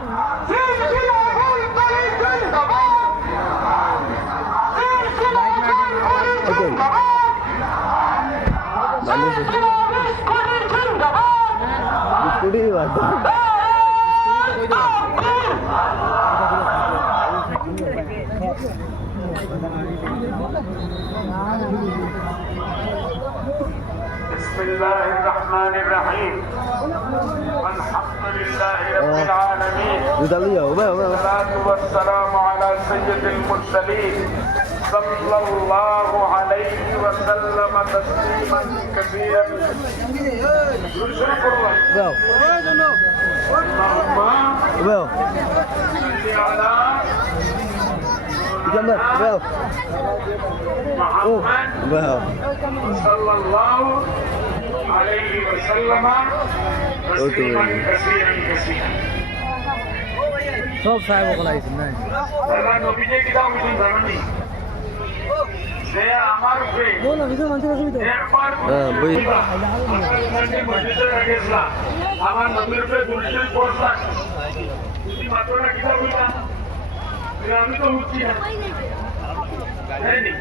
بسم الله الرحمن الرحيم الحمد لله رب العالمين والصلاة والسلام على سيد المرسلين صلى الله عليه وسلم تسليما كثيرا محمد صلى الله عليه وسلم تسليما كثيرا كثيرا সব সাহেব ওগুলা আইছেন না তারা নবীজি কিতাব বুঝুন জানেননি যে আমার উপরে বলো ভিডিও মানতে পারবি তো একবার বই মসজিদে গেছিলাম আমার নবীর উপরে দুরূদ পড়লাম তুমি মাত্র না কিতাব বুঝা আমি তো উঠছি না জানেননি